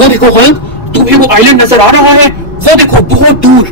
वो देखो हल्क, तुम्हें वो आइलैंड नजर आ रहा है? वो देखो बहुत दूर,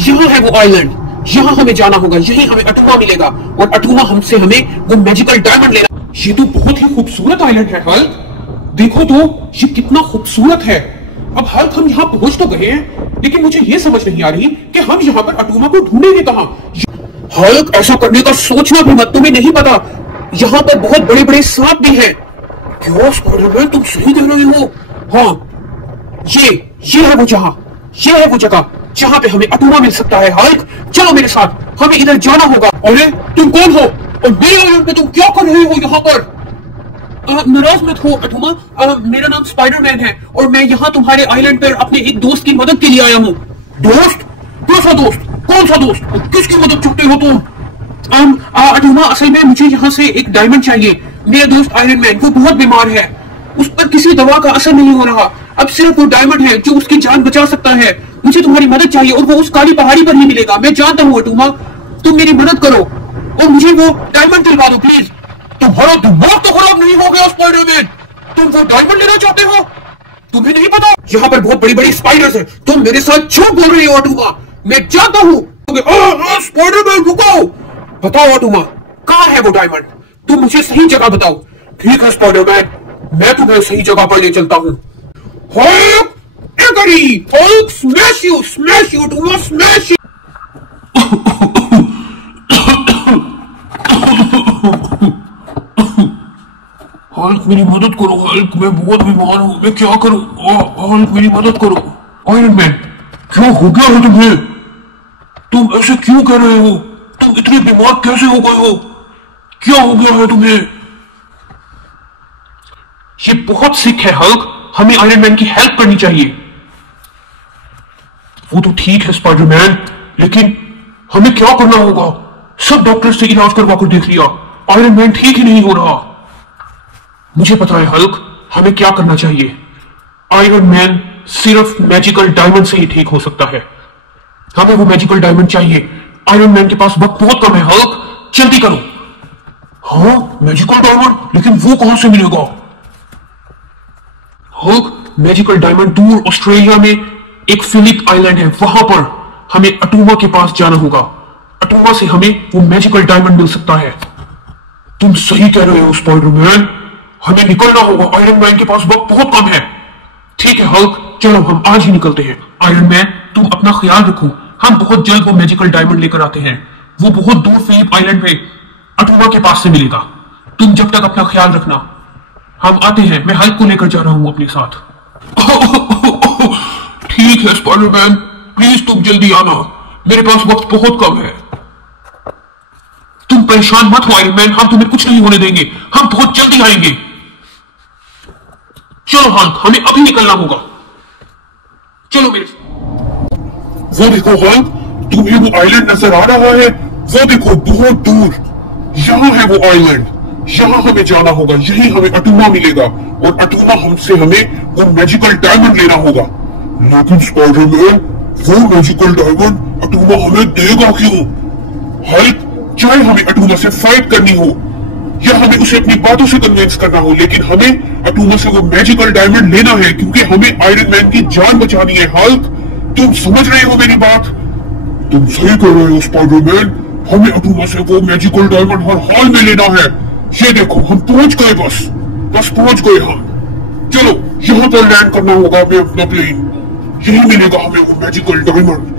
यहाँ है वो आइलैंड। यहाँ हमें जाना होगा, यही हमें अटूमा मिलेगा और अटूमा हमसे हमें वो मैजिकल डायमंड लेना। ये तो बहुत ही खूबसूरत आइलैंड है हल्क, देखो तो ये कितना खूबसूरत है। अब हल्क हम यहाँ पहुंच तो गए हैं, लेकिन मुझे ये समझ नहीं आ रही कि हम यहाँ पर अटूमा को ढूंढेंगे कहाँ। हल्क ऐसा करने का सोचना भी मत, तुम्हें नहीं पता यहाँ पर बहुत बड़े बड़े सांप भी हैं। क्यों स्पाइडरमैन, तुम सही कह रहे हो। हाँ, ये है वो जगह, ये है वो जगह जहाँ पे हमें अटूमा मिल सकता है। हल्क चलो मेरे साथ, हमें इधर जाना होगा। अरे तुम कौन हो और मेरे आइलैंड पे तुम क्या कर रहे हो यहाँ पर? नाराज मत हो अटूमा, मेरा नाम स्पाइडरमैन है और मैं यहाँ तुम्हारे आइलैंड पर अपने एक दोस्त की मदद के लिए आया हूँ। दोस्त? कौन सा दोस्त? कौन सा दोस्त? किसकी मदद चाहते हो तुम? अटूमा, असल में मुझे यहाँ से एक डायमंड चाहिए। मेरा दोस्त आयरन मैन वो बहुत बीमार है, उस पर किसी दवा का असर नहीं हो रहा। अब सिर्फ वो डायमंड है जो उसकी जान बचा सकता है। मुझे तुम्हारी मदद चाहिए और वो उस काली पहाड़ी पर ही मिलेगा। मैं जानता हूँ अटूमा, तुम मेरी मदद करो और मुझे वो डायमंड दिलवा दो प्लीज। तुम्हारा दिमाग तो खराब नहीं हो गया स्पाइडरमैन? तुम वो डायमंड लेना चाहते हो? तुम्हें नहीं पता यहाँ पर बहुत बड़ी बड़ी स्पाइडर्स हैं। तुम मेरे साथ झूठ बोल रही हो अटूमा, मैं जानता हूँ। स्पाइडरमैन रुको, बताओ अटूमा कहाँ है वो डायमंड? तुम मुझे सही जगह बताओ। ठीक है स्पाइडरमैन, मैं तुम्हें सही जगह पर ले चलता हूँ। Hulk smash you Attuma, smash you. Hulk मेरी मदद करो हल्क, मैं बहुत बीमार हूँ, मैं क्या करूँ? हल्क मेरी मदद करो। आयरन मैन क्या हो गया है तुम्हें? तुम ऐसे क्यों कर रहे हो? तुम इतने बीमार कैसे हो गए हो? क्या हो गया है तुम्हें? ये बहुत सिक है हल्क, हमें आयरन मैन की हेल्प करनी चाहिए। वो तो ठीक है स्पाइडरमैन, लेकिन हमें क्या करना होगा? सब डॉक्टर से इलाज करवा कर देख लिया, आयरन मैन ठीक ही नहीं हो रहा। मुझे पता है हल्क, हमें क्या करना चाहिए। आयरन मैन सिर्फ मैजिकल डायमंड से ही ठीक हो सकता है। हमें वो मैजिकल डायमंड चाहिए। आयरन मैन के पास वक्त बहुत कम है हल्क, जल्दी करो। हाँ मैजिकल डायमंड, लेकिन वो कहां से मिलेगा? हल्क मैजिकल डायमंड दूर ऑस्ट्रेलिया में एक फिलिप आइलैंड है, वहां पर हमें अटूमा के पास जाना होगा। अटूमा से हमें वो मैजिकल डायमंड मिल सकता है। तुम सही कह रहे हो स्पाइडरमैन, हमें निकलना होगा। आयरन मैन के पास वक्त बहुत कम है। ठीक है हल्क, चलो हम आज ही निकलते हैं। आयरन मैन तुम अपना ख्याल रखो, हम बहुत जल्द वो मैजिकल डायमंड लेकर आते हैं। वो बहुत दूर फिलिप आइलैंड पे अटूमा के पास से मिलेगा। तुम जब तक अपना ख्याल रखना, हम आते हैं। मैं हल्क को लेकर जा रहा हूं अपने साथ। ठीक है स्पाइडरमैन, प्लीज तुम जल्दी आना, मेरे पास वक्त बहुत कम है। तुम परेशान मत हो आयरन मैन, हम तुम्हें कुछ नहीं होने देंगे, हम बहुत जल्दी आएंगे। चलो हल्क, हमें अभी निकलना होगा, चलो मेरे साथ। वो देखो हल्क, तुम्हें वो आइलैंड नजर आ रहा है? वो देखो बहुत दूर, यहाँ है वो आइलैंड, यहाँ हमें जाना होगा, यही हमें अटूमा मिलेगा और अटूमा हमसे हमें वो मैजिकल डायमंड लेना होगा। लेकिन स्पाइडरमैन, वो मैजिकल डायमंड अटूमा हमें देगा क्यों? हल्क, चाहे हमें अटूमा से फाइट करनी हो या हमें उसे अपनी बातों से कन्विंस करना हो, लेकिन हमें अटूमा से वो मैजिकल डायमंड लेना है, क्योंकि हमें आयरन मैन की जान बचानी है। हल्क, तुम समझ रहे हो मेरी बात? तुम सही कर रहे हो स्पाइडरमैन, हमें अटूमा से वो मैजिकल डायमंड हर हाल में लेना है। ये देखो हम पहुंच गए, बस पहुंच गए हम। चलो यहाँ पर लैंड करना होगा हमें अपना प्लेन, यही मिलेगा हमें वो मैजिकल डायमंड।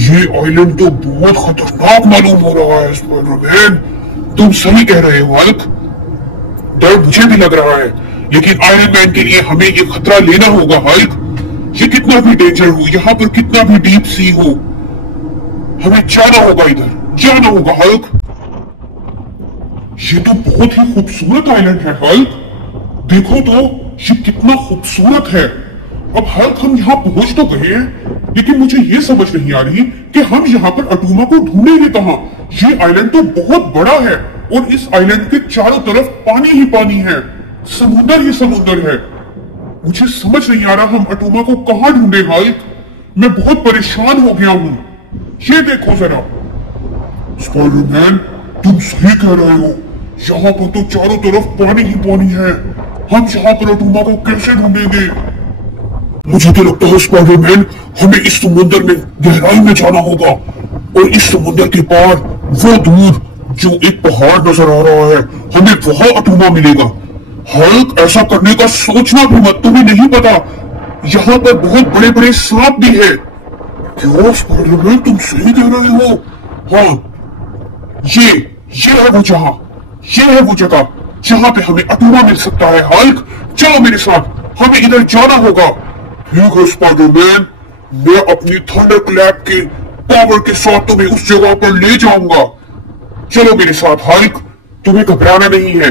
ये आइलैंड तो बहुत खतरनाक मालूम हो रहा है स्पाइडरमैन, तुम सही कह रहे हो हल्क, डर मुझे भी लग रहा है, लेकिन आयरन मैन के लिए हमें ये खतरा लेना होगा हल्क। ये कितना भी डेंजर हो, यहाँ पर कितना भी डीप सी हो, हमें जाना होगा, इधर जाना होगा हल्क। ये तो बहुत ही खूबसूरत आइलैंड है हल्क, देखो तो ये कितना खूबसूरत है। अब हल्क हम यहाँ पहुंच तो गए हैं, लेकिन मुझे ये समझ नहीं आ रही कि हम यहाँ पर अटूमा को ढूंढेंगे कहाँ। ये आइलैंड तो बहुत बड़ा है और इस आइलैंड के चारों तरफ पानी ही पानी है, समुद्र ही समुद्र है। मुझे समझ नहीं आ रहा हम अटूमा को कहाँ ढूंढे हल्क, मैं बहुत परेशान हो गया हूँ। ये देखो जरा स्पाइडरमैन, तुम सही कह रहे हो, यहाँ पर तो चारों तरफ पानी ही पानी है, हम यहाँ पर अटूमा को कैसे ढूंढेंगे? मुझे तो लगता है स्पाइडरमैन हमें इस समुद्र में गहराई में जाना होगा और इस समुद्र के पार वो दूर जो एक पहाड़ नजर आ रहा है हमें वहां अटूमा मिलेगा। हल्क ऐसा करने का सोचना भी मत, तुम्हें नहीं पता यहाँ पर बहुत बड़े बड़े सांप भी है। क्यों स्पाइडरमैन तुम सही कह रहे हो। हाँ ये है वो जगह, ये है वो जगह जहाँ पे हमें अटूमा मिल सकता है। हल्क चलो मेरे साथ, हमें इधर जाना होगा। ठीक है स्पाइडरमैन, मैं अपनी थंडर क्लैप के पावर के साथ तुम्हें उस जगह पर ले जाऊंगा। चलो मेरे साथ हल्क, तुम्हें घबराना नहीं है,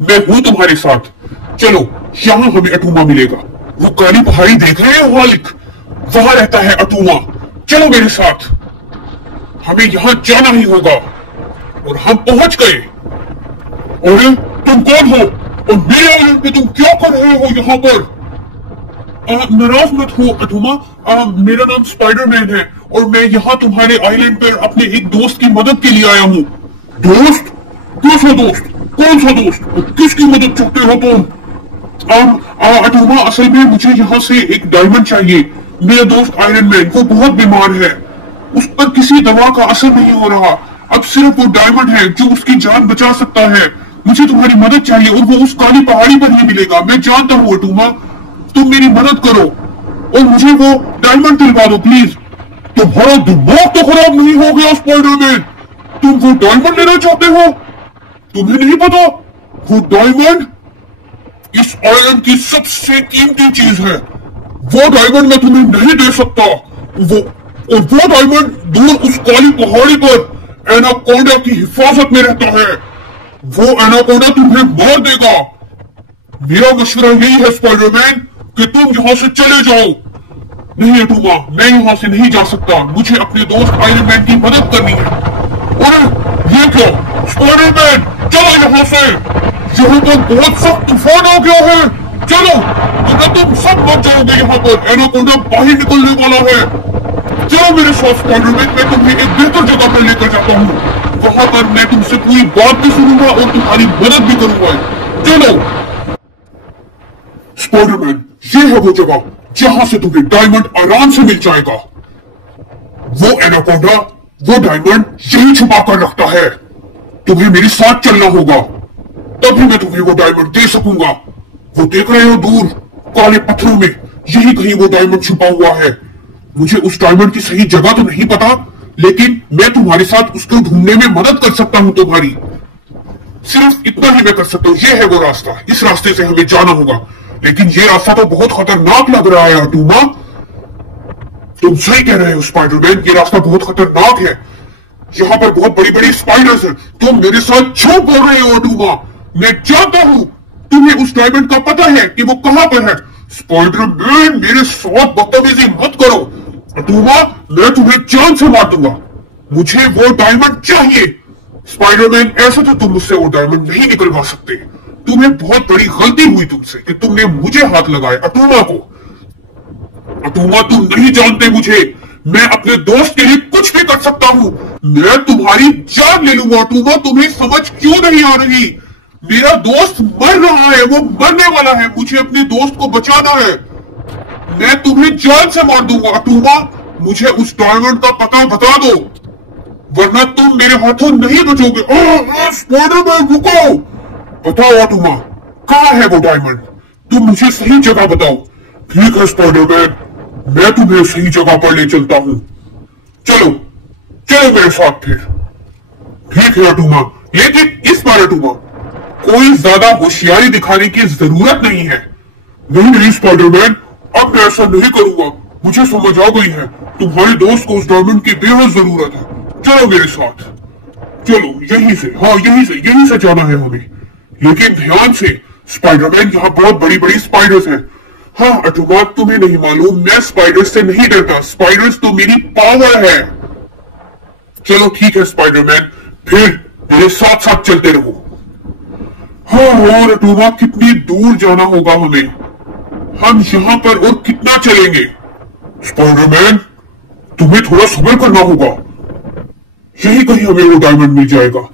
मैं हूं तुम्हारे साथ। चलो यहां हमें अटूमा मिलेगा। वो काली पहाड़ी देख रहे हो हल्क, वहां रहता है अटूमा। चलो मेरे साथ, हमें यहां जाना ही होगा। और हम पहुंच गए। अरे तुम कौन हो और मेरे आइलैंड पे तुम क्या कर रहे हो यहाँ पर? नाराज मत हो अटूमा, मेरा नाम स्पाइडरमैन है और मैं यहाँ तुम्हारे आइलैंड पर अपने एक दोस्त की मदद के लिए आया हूँ। दोस्त? कैसा दोस्त? कौन सा दोस्त? किसकी मदद चाहते हो तुम? अटूमा असल में मुझे यहाँ से एक डायमंड चाहिए। मेरा दोस्त आयरन मैन वो बहुत बीमार है, उस पर किसी दवा का असर नहीं हो रहा। अब सिर्फ वो डायमंड है जो उसकी जान बचा सकता है। मुझे तुम्हारी मदद चाहिए और वो उस काली पहाड़ी पर ही मिलेगा। मैं जानता हूँ अटूमा, तुम मेरी मदद करो और मुझे वो डायमंड दिलवा दो प्लीज। तुम्हारा दिमाग तो खराब नहीं हो गया स्पाइडरमैन? तुम वो डायमंड लेना चाहते हो? तुम्हें नहीं पता वो डायमंड इस आइलैंड की सबसे कीमती चीज है। वो डायमंड मैं तुम्हें नहीं दे सकता। वो डायमंड दूर उस काली पहाड़ी पर एनाकोंडा की हिफाजत में रहता है। वो एनाकोंडा तुम्हें मार देगा। मेरा मशवरा यही है स्पाइडरमैन कि तुम यहां से चले जाओ। नहीं अटूमा, मैं यहां से नहीं जा सकता, मुझे अपने दोस्त आयरन मैन की मदद करनी है। अरे ये क्या स्पाइडरमैन, चलो यहां से, यहाँ पर बहुत सख्त तूफान आ गया है। चलो अगर तुम सब मर जाओगे यहाँ पर, एनाकोंडा बाहर निकलने वाला है। चलो मेरे साथ स्पाइडरमैन, मैं तुम्हें एक बेहतर जगह पर लेकर जाता हूँ। वहां पर मैं तुमसे पूरी बात भी सुनूंगा और तुम्हारी मदद भी करूंगा। चलो स्पाइडरमैन, ये है वो जगह जहां से तुम्हें डायमंड आराम से मिल जाएगा। वो एनाकोंडा वो डायमंड यही छुपा कर रखता है। तुम्हें मेरे साथ चलना होगा, तभी मैं तुम्हें वो डायमंड दे सकूंगा। वो देख रहे हो दूर काले पत्थरों में, यही कहीं वो डायमंड छुपा हुआ है। मुझे उस डायमंड की सही जगह तो नहीं पता, लेकिन मैं तुम्हारे साथ उसको ढूंढने में मदद कर सकता हूं तुम्हारी। सिर्फ इतना ही मैं कर सकता हूँ। ये है वो रास्ता, इस रास्ते से हमें जाना होगा। लेकिन ये रास्ता तो बहुत खतरनाक लग रहा है अटूमा। तुम सही कह रहे हो स्पाइडरमैन, ये रास्ता बहुत खतरनाक है। यहाँ पर बहुत बड़ी बड़ी स्पाइडर्स हैं। तुम मेरे साथ झूठ बोल रहे हो अटूमा। मैं जानता हूँ तुम्हें उस डायमंड का पता है कि वो कहां पर है। स्पाइडरमैन मेरे साथ बदतमीजी मत करो अटूमा, मैं तुम्हें जान से मार दूंगा। मुझे वो डायमंड चाहिए। स्पाइडरमैन ऐसा तो तुम मुझसे वो डायमंड नहीं निकलवा सकते। तुम्हें बहुत बड़ी गलती हुई तुमसे कि तुमने मुझे हाथ लगाया अटूमा को। अटूमा तुम नहीं जानते मुझे, मैं अपने दोस्त के लिए कुछ भी कर सकता हूँ। मैं तुम्हारी जान ले लूंगा अटूमा, तुम्हें समझ क्यों नहीं आ रही? मेरा दोस्त मर रहा है, वो मरने वाला है, मुझे अपने दोस्त को बचाना है। मैं तुम्हें जान से मार दूंगा अटूमा, मुझे उस डायमंड का पता बता दो, वरना तुम मेरे हाथों नहीं बचोगे। स्पाइडरमैन रुको, बताओ अटूमा कहाँ है वो डायमंड? तुम मुझे सही जगह बताओ। ठीक है स्पाइडरमैन, मैं तुम्हें सही जगह पर ले चलता हूँ। चलो चलो मेरे साथ फिर। ठीक है अटूमा, लेकिन इस बार अटूमा कोई ज्यादा होशियारी दिखाने की जरूरत नहीं है। नहीं नहीं स्पाइडरमैन, अब मैं ऐसा नहीं करूंगा। मुझे समझ आ गई है तुम्हारे दोस्त को उस डायमंड की बेहद जरूरत है। चलो मेरे साथ, चलो यहीं से, हाँ यहीं से जाना है हमें। लेकिन ध्यान से स्पाइडरमैन, यहाँ बहुत बड़ी बड़ी स्पाइडर्स हैं। हाँ अटूमा, तुम्हें नहीं मालूम मैं स्पाइडर्स से नहीं डरता, स्पाइडर्स तो मेरी पावर है। चलो ठीक है स्पाइडरमैन, फिर मेरे साथ साथ चलते रहो। हाँ और अटूमा, कितनी दूर जाना होगा हमें? हम यहाँ पर और कितना चलेंगे? स्पाइडरमैन, तुम्हें थोड़ा सब्र करना होगा, यही कहीं हमें वो डायमंड मिल जाएगा।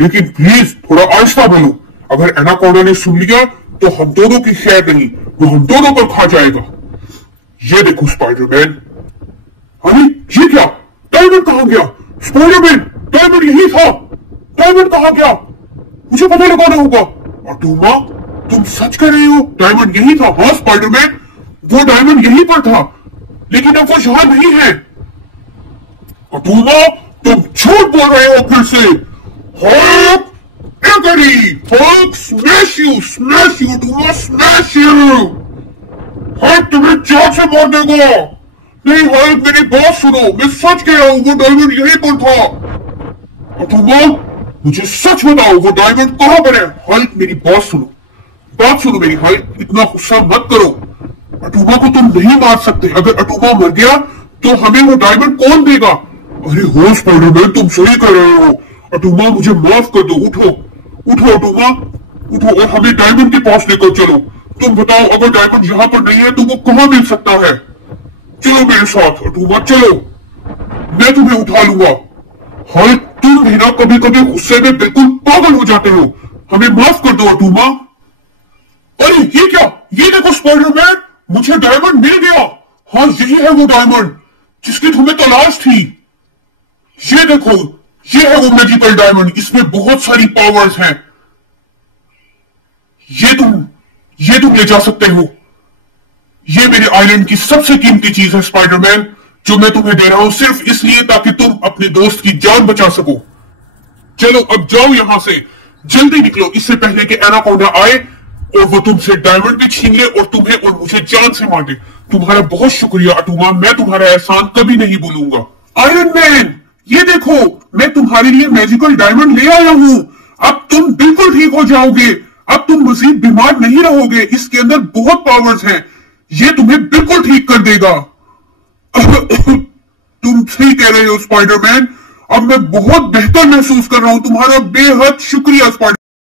लेकिन प्लीज थोड़ा आहिस्ता बोलो, अगर एनाकोंडा ने सुन लिया तो हम दोनों की खैर नहीं, वो हम दोनों पर खा जाएगा। ये देखो स्पाइडरमैन। अरे ये क्या, डायमंड कहां गया? स्पाइडरमैन, डायमंड यही था। डायमंड कहां गया? मुझे पता लगाना होगा। अटूमा, तुम सच कह रहे हो? डायमंड यही था? हाँ स्पाइडरमैन, वो डायमंड यहीं पर था, लेकिन अब वो यहां नहीं है। अटूमा, तुम झूठ बोल रहे हो फिर से। Hulk, Hulk, smash you, Attuma, smash you. Hulk तुम्हें जान से मार देगा। नहीं हल्क, मेरी बात सुनो, मैं सच कह रहा हूं, वो डायमंड यहीं पर था। अटूमा, मुझे सच बताओ, वो डायमंड कहां पर है? हल्क मेरी बात सुनो मेरी। हल्क, इतना गुस्सा मत करो। अटूमा को तुम नहीं मार सकते। अगर अटूमा मर गया तो हमें वो डायमंड कौन देगा? अरे हो स्पाइडरमैन, तुम सही कर रहे हो। अटूमा, मुझे माफ कर दो। उठो अटूमा, उठो और हमें डायमंड के पास लेकर चलो। तुम बताओ, अगर डायमंड यहाँ पर नहीं है तो वो कहां मिल सकता है? चलो मेरे साथ अटूमा, चलो, मैं तुम्हें उठा लूंगा। हल्क, तुम भी ना कभी कभी गुस्से में बिल्कुल पागल हो जाते हो। हमें माफ कर दो अटूमा। अरे ये क्या, ये देखो स्पाइडरमैन, मुझे डायमंड मिल गया। हाँ यही है वो डायमंड जिसकी तुम्हें तलाश थी। ये देखो, ये है वो मैजिकल डायमंड, इसमें बहुत सारी पावर्स हैं। ये तुम ले जा सकते हो। ये मेरे आइलैंड की सबसे कीमती चीज है स्पाइडरमैन, जो मैं तुम्हें दे रहा हूं सिर्फ इसलिए ताकि तुम अपने दोस्त की जान बचा सको। चलो अब जाओ यहां से, जल्दी निकलो, इससे पहले कि एनाकोंडा आए और वो तुमसे डायमंड भी छीन ले और तुम्हें और मुझे जान से मार दे। तुम्हारा बहुत शुक्रिया अटूमा, मैं तुम्हारा एहसान कभी नहीं भूलूंगा। आयरन मैन, ये देखो, मैं तुम्हारे लिए मैजिकल डायमंड ले आया हूं। अब तुम बिल्कुल ठीक हो जाओगे। अब तुम मजीद बीमार नहीं रहोगे। इसके अंदर बहुत पावर्स हैं, ये तुम्हें बिल्कुल ठीक कर देगा। तुम सही कह रहे हो स्पाइडरमैन, अब मैं बहुत बेहतर महसूस कर रहा हूं। तुम्हारा बेहद शुक्रिया स्पाइडर।